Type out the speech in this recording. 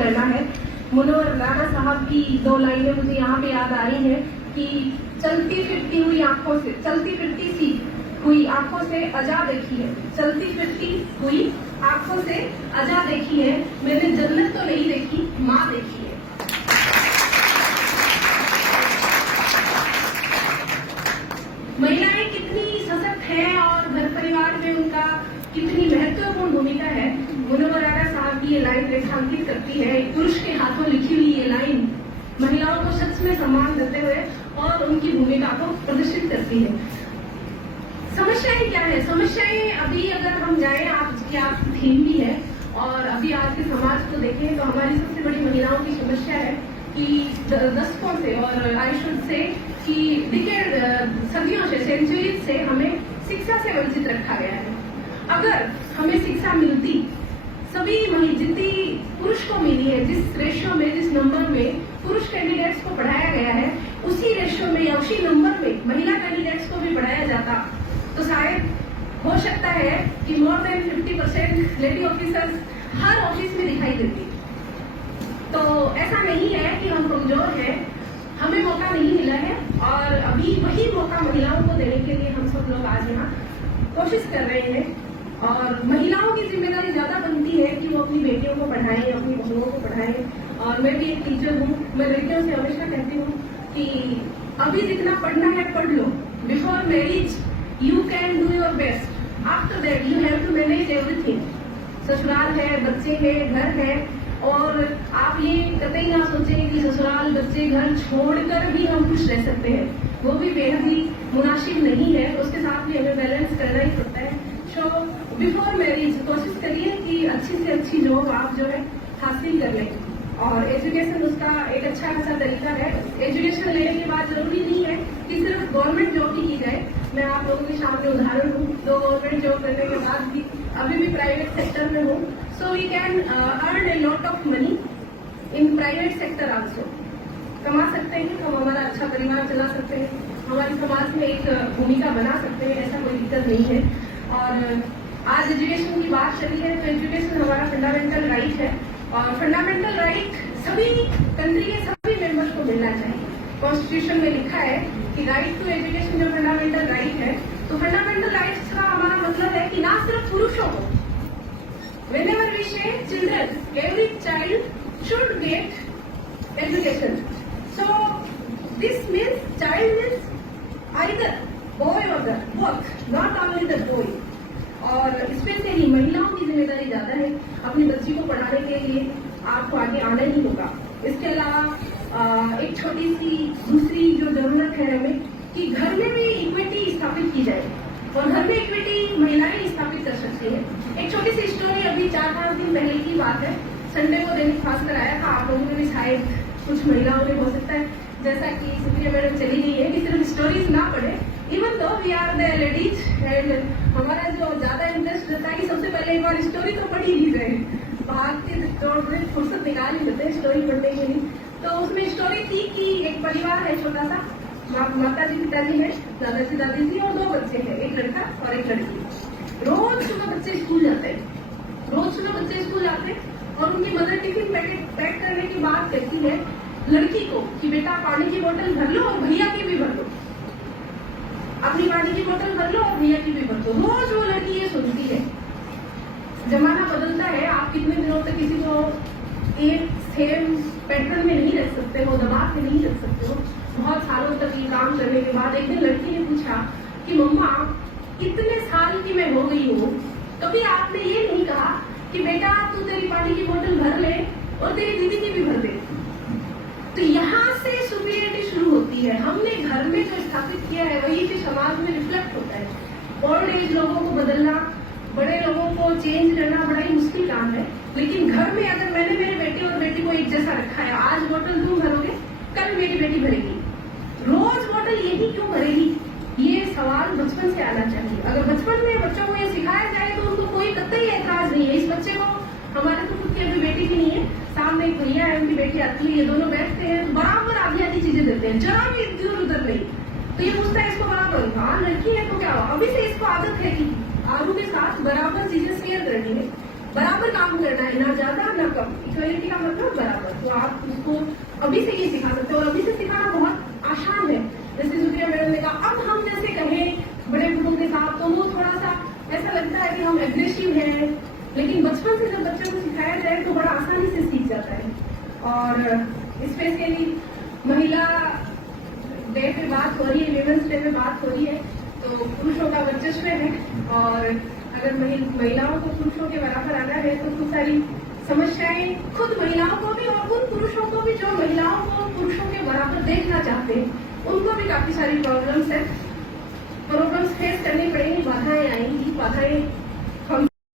करना है। मुनव्वर राणा साहब की 2 लाइनें मुझे यहाँ पे याद आ रही हैं कि चलती फिरती हुई आंखों से, चलती फिरती सी हुई आंखों से अजा देखी है, चलती फिरती हुई आंखों से अजा देखी है, मैंने जन्नत तो नहीं देखी, माँ देखी है। महिलाएं कितनी सशक्त हैं और घर परिवार में उनका कितनी महत्वपूर्ण भूमिका है, मुनव्वर राणा साहब की ये लाइन रेखांकित करती है। एक पुरुष के हाथों लिखी हुई ये लाइन महिलाओं को सच में सम्मान देते हुए और उनकी भूमिका को प्रदर्शित करती है। समस्याएं क्या है? समस्याएं अभी अगर हम जाए, आज की आपकी थीम भी है, और अभी आज के समाज को देखें तो हमारी सबसे बड़ी महिलाओं की समस्या है कि दशकों से और आई शुड से कि डिकेड, सदियों से, सेंचुरीज से हमें शिक्षा से वंचित रखा गया है। अगर हमें शिक्षा मिलती, सभी जितनी पुरुष को मिली है, जिस रेशियो में, जिस नंबर में पुरुष कैंडिडेट्स को पढ़ाया गया है, उसी रेशियो में या उसी नंबर में महिला कैंडिडेट्स को भी पढ़ाया जाता तो शायद हो सकता है कि मोर देन 50% लेडी ऑफिसर्स हर ऑफिस में दिखाई देती। तो ऐसा नहीं है कि हम कमजोर हैं, हमें मौका नहीं मिला है और अभी वही मौका महिलाओं को देने के लिए हम सब लोग आज यहाँ कोशिश कर रहे हैं। और महिलाओं की जिम्मेदारी ज्यादा बनती है कि वो अपनी बेटियों को पढ़ाएं, अपनी बहुओं को पढ़ाएं। और मैं भी एक टीचर हूँ, मैं लड़कियों से हमेशा कहती हूँ कि अभी जितना पढ़ना है पढ़ लो। Before marriage you can do your best, after that you have to manage everything. ससुराल है, बच्चे हैं, घर है, और आप ये कतई ना सोचें कि ससुराल, बच्चे, घर छोड़कर भी हम खुश रह सकते हैं, वो भी बेहद ही मुनासिब नहीं है। उसके साथ भी हमें बैलेंस करना ही पड़ता है। सो बिफोर मैरिज कोशिश करिए कि अच्छी से अच्छी जॉब आप जो है हासिल कर लें, और एजुकेशन उसका एक अच्छा खासा तरीका है। एजुकेशन लेने के बाद जरूरी नहीं है कि सिर्फ गवर्नमेंट जॉब ही की जाए। मैं आप लोगों के सामने उदाहरण हूँ, 2 गवर्नमेंट जॉब करने के बाद भी अभी भी प्राइवेट सेक्टर में हूँ। So we can earn a lot of money in private sector also. कमा सकते हैं, हम हमारा अच्छा परिवार चला सकते हैं, हमारे समाज में एक भूमिका बना सकते हैं, ऐसा कोई दिक्कत नहीं है। और आज एजुकेशन की बात चली है तो एजुकेशन हमारा फंडामेंटल राइट है, और फंडामेंटल राइट सभी कंट्री के सभी मेंबर्स को मिलना चाहिए। कॉन्स्टिट्यूशन में लिखा है कि राइट टू एजुकेशन जो फंडामेंटल राइट है, तो फंडामेंटल राइट्स का हमारा मतलब है कि ना सिर्फ पुरुषों को, whenever we say children, every child should get education. So this means child means either boy or girl, both, not only the boy. और स्पेशली महिलाओं की जिम्मेदारी ज्यादा है, अपनी बच्ची को पढ़ाने के लिए आपको आगे आना ही होगा। इसके अलावा एक छोटी सी दूसरी जो जरूरत है हमें कि घर में भी इक्विटी स्थापित की जाए, और घर में इक्विटी महिलाएं स्थापित कर सकती है। एक छोटी सी स्टोरी, अभी 4-5 दिन पहले की बात है, संडे को दैनिक भास्कर आया था। आप लोगों ने भी शायद कुछ महिलाओं ने हो सकता है, जैसा कि सुप्रिया मैडम चली गई है, कि सिर्फ स्टोरीज ना पढ़े। Even though we are the ladies and हमारा जो ज्यादा इंटरेस्ट रहता है कि सबसे पहले एक बार स्टोरी तो पढ़ी ही जाए, बाहर के दौड़ में फुर्सत निकाल ही लेते हैं स्टोरी पढ़ने के लिए। तो उसमें स्टोरी थी कि एक परिवार है छोटा सा, माता जी, पिताजी है, दादाजी, दादी जी, और 2 बच्चे हैं, एक लड़का और एक लड़की। रोज सुबह बच्चे स्कूल जाते हैं, रोज सुबह बच्चे स्कूल जाते हैं, और उनकी मदर टिफिन पैक करने की बात कहती है लड़की को कि बेटा पानी की बोतल भर लो और भैया की भी भर लो, अपनी पानी की बोतल भर लो और भैया की भी भर दो। रोज वो लड़की ये सुनती है। जमाना बदलता है, आप कितने दिनों तक किसी को एक सेम पैटर्न में नहीं रख सकते हो, दबाव में नहीं रख सकते हो। बहुत सालों तक ये काम करने के बाद एक दिन लड़की ने पूछा कि मम्मा कितने साल की मैं हो गई हूँ, कभी आपने ये नहीं कहा कि बेटा तू तेरी पानी की बोतल भर ले और तेरी दीदी की भी भर दे। तो यहाँ से सुपीरियरिटी शुरू होती है। हमने घर में जो स्थापित किया है वही फिर समाज में रिफ्लेक्ट होता है। ओल्ड एज लोगों को बदलना, बड़े लोगों को चेंज करना बड़ा ही मुश्किल काम है, लेकिन घर में अगर मैंने मेरे बेटे और बेटी को एक जैसा रखा है, आज बोतल तुम भरोगे, कल मेरी बेटी भरेगी, रोज बोतल यही क्यों भरेगी, ये सवाल बचपन से आना चाहिए। अगर बचपन में बच्चों को ये सिखाया जाए तो उनको कोई कतई एतराज नहीं है। इस बच्चे को, हमारे तो खुद की अभी बेटी भी नहीं है, सामने एक भैया है, उनकी बेटी आती है, ये दोनों बैठते हैं तो बराबर आधी आधी चीजें देते हैं, जरा भी इधर उधर नहीं। तो ये पूछता है इसको बराबर, हाँ लड़की है तो क्या हुआ, अभी से इसको आदत है कि आलू के साथ बराबर चीजें शेयर करनी है। बराबर काम करना है, ना ज्यादा ना कम। इक्वलिटी का मतलब बराबर। तो आप उसको अभी से ये सिखा सकते हो, और अभी से सिखाना बहुत आसान है। जैसे सुप्रिया मैडम ने कहा, अब हम जैसे कहें बड़े बुजुर्गों के साथ तो वो थोड़ा सा ऐसा लगता है कि हम एग्रेसिव हैं, लेकिन बचपन से जब बच्चों को सिखाया जाए तो बड़ा आसानी से सीख जाता है। और स्पेशली महिला डे पे बात हो रही है, विमेंस डे पे बात हो रही है, तो पुरुषों का वर्चस्व है, और अगर महिलाओं को पुरुषों के बराबर आना है तो खूब सारी समस्याएं खुद महिलाओं को भी और उन पुरुषों को भी जो महिलाओं को पुरुषों के बराबर देखना चाहते हैं, उनको भी काफी सारी प्रॉब्लम्स फेस करनी पड़ेंगी, बाधाएं आएंगी। बाधाएं